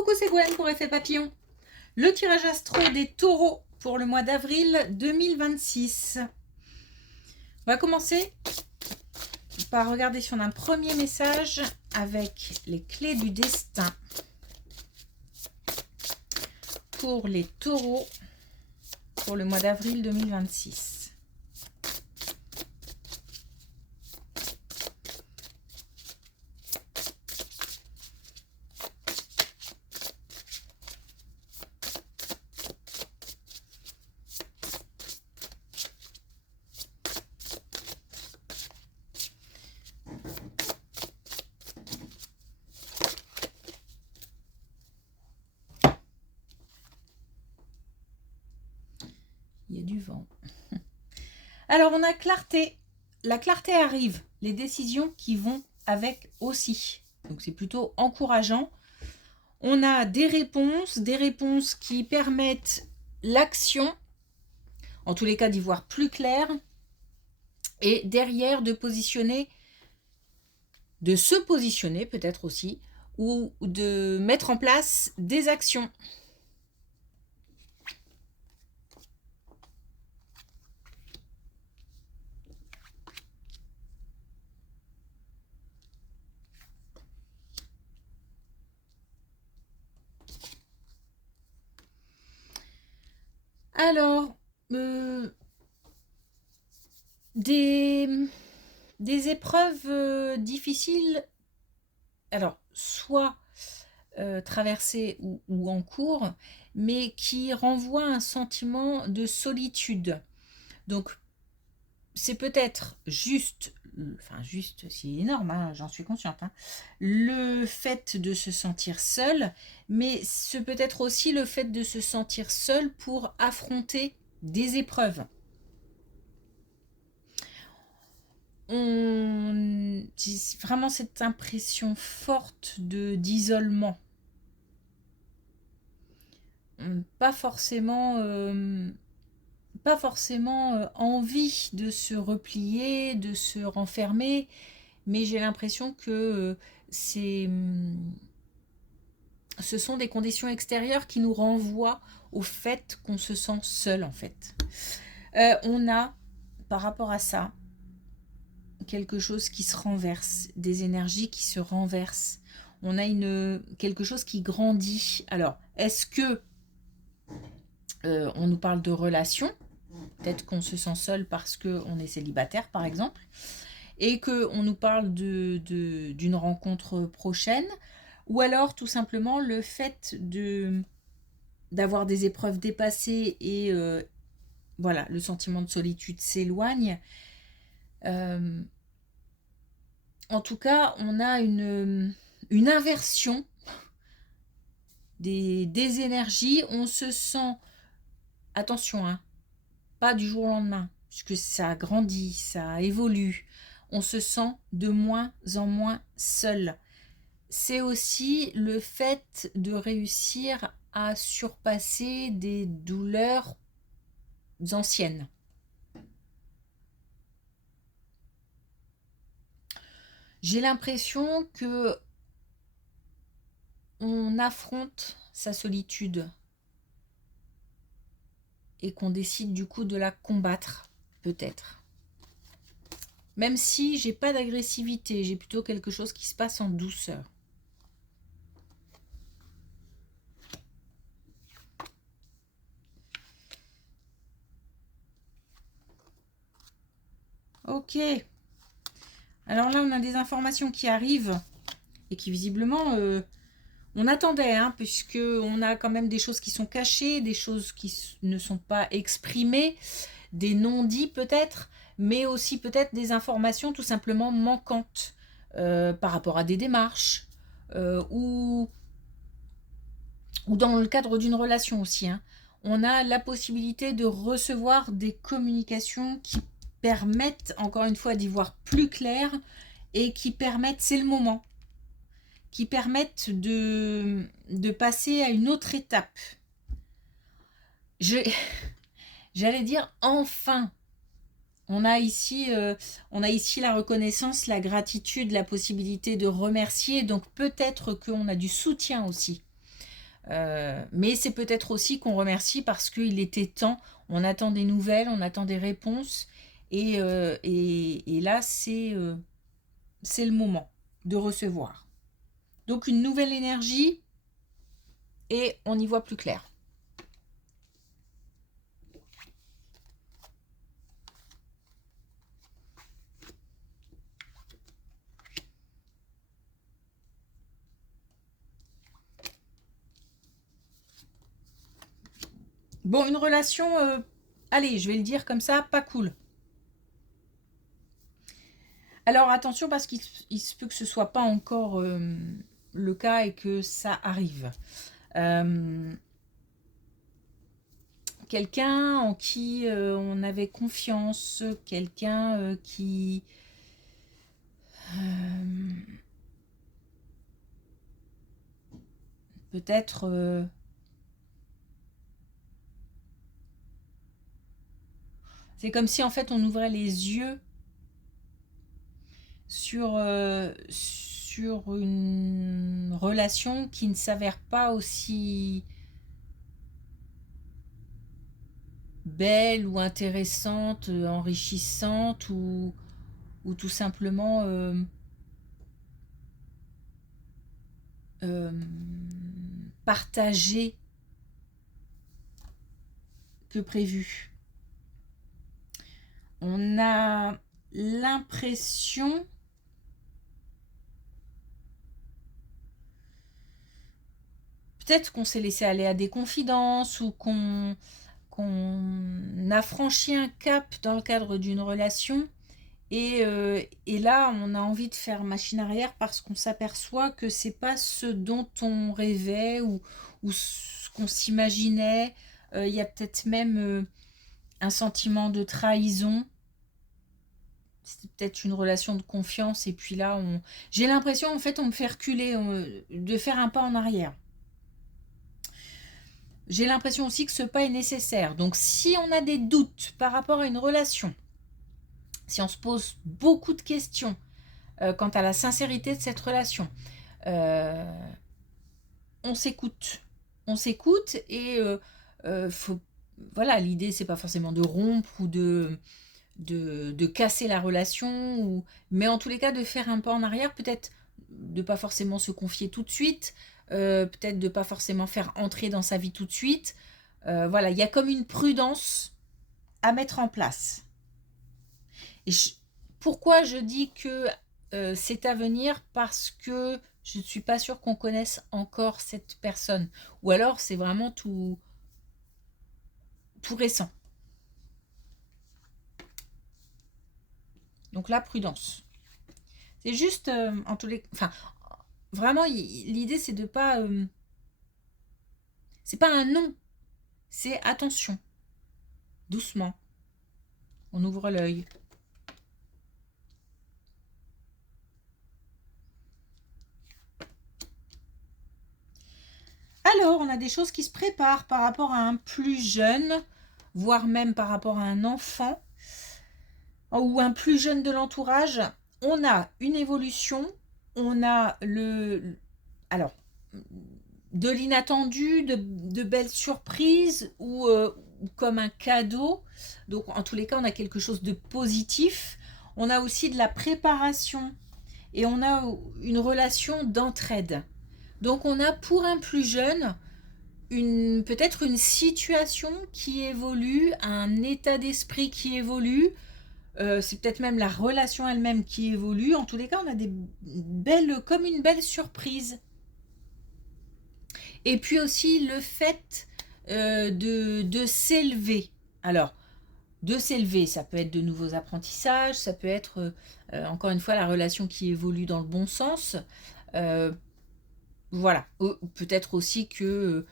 Coucou, c'est Gwen pour Effet Papillon. Le tirage astro des taureaux pour le mois d'avril 2026. On va commencer par regarder si on a un premier message avec les clés du destin pour les taureaux pour le mois d'avril 2026. Il y a du vent. Alors, on a clarté. La clarté arrive. Les décisions qui vont avec aussi. Donc, c'est plutôt encourageant. On a des réponses qui permettent l'action. En tous les cas, d'y voir plus clair. Et derrière, de se positionner peut-être aussi, ou de mettre en place des actions. Alors, des épreuves difficiles, alors soit traversées ou en cours, mais qui renvoient à un sentiment de solitude. Donc, c'est peut-être juste, c'est énorme, hein, j'en suis consciente, hein, le fait de se sentir seul, mais c'est peut-être aussi le fait de se sentir seul pour affronter des épreuves. On a vraiment cette impression forte d'isolement. Pas forcément envie de se replier, de se renfermer, mais j'ai l'impression que ce sont des conditions extérieures qui nous renvoient au fait qu'on se sent seul en fait. On a, par rapport à ça, quelque chose qui se renverse, des énergies qui se renversent. On a quelque chose qui grandit. Alors, est-ce que on nous parle de relations? Peut-être qu'on se sent seul parce qu'on est célibataire, par exemple, et qu'on nous parle d'une rencontre prochaine, ou alors tout simplement le fait d'avoir des épreuves dépassées et voilà, le sentiment de solitude s'éloigne. En tout cas, on a une inversion des énergies. On se sent, attention, hein, pas du jour au lendemain, puisque ça grandit, ça évolue. On se sent de moins en moins seul. C'est aussi le fait de réussir à surpasser des douleurs anciennes. J'ai l'impression que on affronte sa solitude et qu'on décide du coup de la combattre, peut-être. Même si j'ai pas d'agressivité, j'ai plutôt quelque chose qui se passe en douceur. Ok. Alors là, on a des informations qui arrivent et qui visiblement, on attendait, hein, puisqu'on a quand même des choses qui sont cachées, des choses qui ne sont pas exprimées, des non-dits peut-être, mais aussi peut-être des informations tout simplement manquantes par rapport à des démarches ou dans le cadre d'une relation aussi. Hein. On a la possibilité de recevoir des communications qui permettent, encore une fois, d'y voir plus clair et qui permettent, c'est le moment, qui permettent de passer à une autre étape. J'allais dire enfin. On a ici la reconnaissance, la gratitude, la possibilité de remercier. Donc peut-être qu'on a du soutien aussi. Mais c'est peut-être aussi qu'on remercie parce qu'il était temps, on attend des nouvelles, on attend des réponses, et là, c'est le moment de recevoir. Donc une nouvelle énergie, et on y voit plus clair. Bon, une relation, allez, je vais le dire comme ça, pas cool. Alors attention, parce qu'il se peut que ce soit pas encore le cas et que ça arrive. Quelqu'un en qui on avait confiance, quelqu'un qui... peut-être... c'est comme si en fait on ouvrait les yeux sur une relation qui ne s'avère pas aussi belle ou intéressante, enrichissante, ou tout simplement partagée que prévu. On a l'impression peut-être qu'on s'est laissé aller à des confidences, ou qu'on a franchi un cap dans le cadre d'une relation, et là on a envie de faire machine arrière parce qu'on s'aperçoit que c'est pas ce dont on rêvait, ou ce qu'on s'imaginait. Il y a peut-être même un sentiment de trahison. C'était peut-être une relation de confiance, et puis là j'ai l'impression en fait on me fait reculer, de faire un pas en arrière. J'ai l'impression aussi que ce pas est nécessaire. Donc si on a des doutes par rapport à une relation, si on se pose beaucoup de questions quant à la sincérité de cette relation, on s'écoute. On s'écoute, et voilà, l'idée c'est pas forcément de rompre ou de casser la relation, mais en tous les cas de faire un pas en arrière, peut-être de pas forcément se confier tout de suite, peut-être de pas forcément faire entrer dans sa vie tout de suite. Voilà, il y a comme une prudence à mettre en place. Et pourquoi je dis que c'est à venir? Parce que je ne suis pas sûre qu'on connaisse encore cette personne. Ou alors c'est vraiment tout récent. Donc la prudence. C'est juste, en tous les... Enfin, vraiment, l'idée c'est de pas... c'est pas un non, c'est attention. Doucement. On ouvre l'œil. Alors, on a des choses qui se préparent par rapport à un plus jeune, voire même par rapport à un enfant, ou un plus jeune de l'entourage. On a une évolution, on a alors, de l'inattendu, de belles surprises, ou comme un cadeau. Donc, en tous les cas, on a quelque chose de positif. On a aussi de la préparation, et on a une relation d'entraide. Donc, on a pour un plus jeune peut-être une situation qui évolue, un état d'esprit qui évolue. C'est peut-être même la relation elle-même qui évolue. En tous les cas, on a comme une belle surprise. Et puis aussi le fait de s'élever. Alors, de s'élever, ça peut être de nouveaux apprentissages, ça peut être, encore une fois, la relation qui évolue dans le bon sens. Voilà. Peut-être aussi que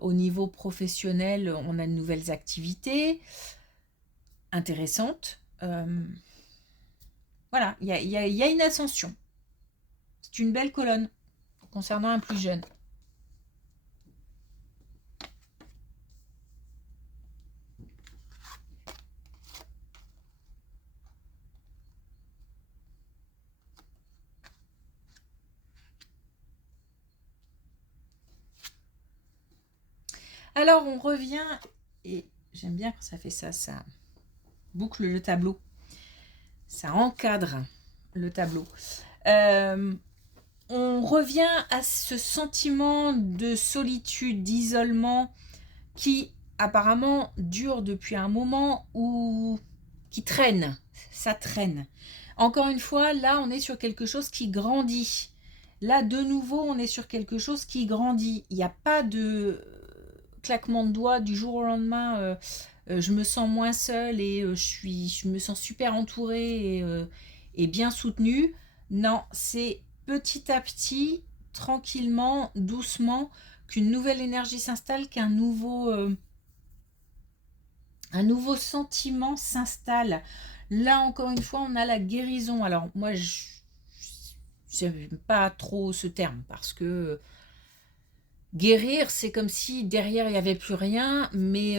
au niveau professionnel, on a de nouvelles activités intéressantes. Voilà, il y a une ascension. C'est une belle colonne concernant un plus jeune. Alors, on revient, et j'aime bien quand ça fait ça, ça boucle le tableau. Ça encadre le tableau. On revient à ce sentiment de solitude, d'isolement, qui apparemment dure depuis un moment ou qui traîne. Ça traîne. Encore une fois, là, on est sur quelque chose qui grandit. Là, de nouveau, on est sur quelque chose qui grandit. Il n'y a pas de claquement de doigts du jour au lendemain. Je me sens moins seule et je me sens super entourée et bien soutenue. Non, c'est petit à petit, tranquillement, doucement, qu'une nouvelle énergie s'installe, qu'un nouveau sentiment s'installe. Là, encore une fois, on a la guérison. Alors, moi, je n'aime pas trop ce terme parce que guérir, c'est comme si derrière, il n'y avait plus rien, mais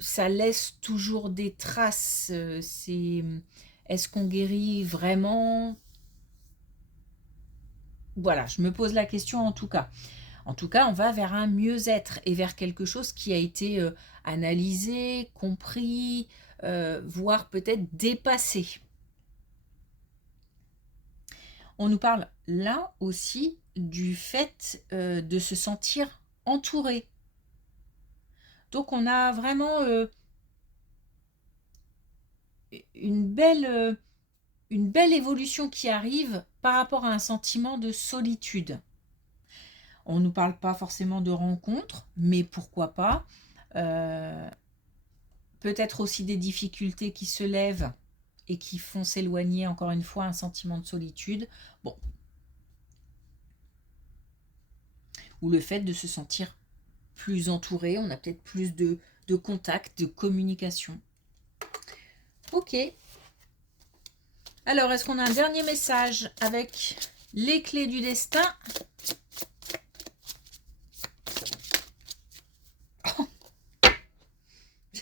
ça laisse toujours des traces. Est-ce qu'on guérit vraiment? Voilà, je me pose la question en tout cas. En tout cas, on va vers un mieux-être et vers quelque chose qui a été analysé, compris, voire peut-être dépassé. On nous parle là aussi du fait de se sentir entouré. Donc on a vraiment une belle évolution qui arrive par rapport à un sentiment de solitude. On ne nous parle pas forcément de rencontres, mais pourquoi pas. Peut-être aussi des difficultés qui se lèvent et qui font s'éloigner encore une fois un sentiment de solitude. Bon. Ou le fait de se sentir plus entouré, on a peut-être plus de contact, de communication. Ok. Alors, est-ce qu'on a un dernier message avec les clés du destin?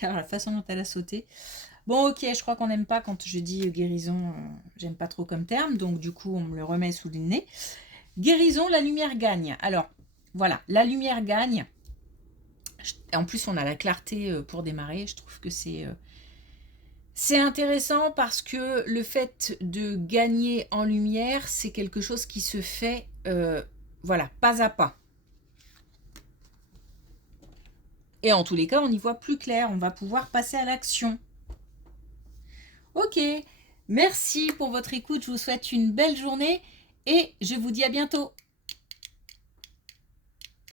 La façon dont elle a sauté. Bon, ok, je crois qu'on n'aime pas quand je dis guérison, j'aime pas trop comme terme, donc du coup, on me le remet sous le nez. Guérison, la lumière gagne. Alors, voilà, la lumière gagne. En plus, on a la clarté pour démarrer. Je trouve que c'est intéressant parce que le fait de gagner en lumière, c'est quelque chose qui se fait, voilà, pas à pas. Et en tous les cas, on y voit plus clair. On va pouvoir passer à l'action. Ok, merci pour votre écoute. Je vous souhaite une belle journée et je vous dis à bientôt.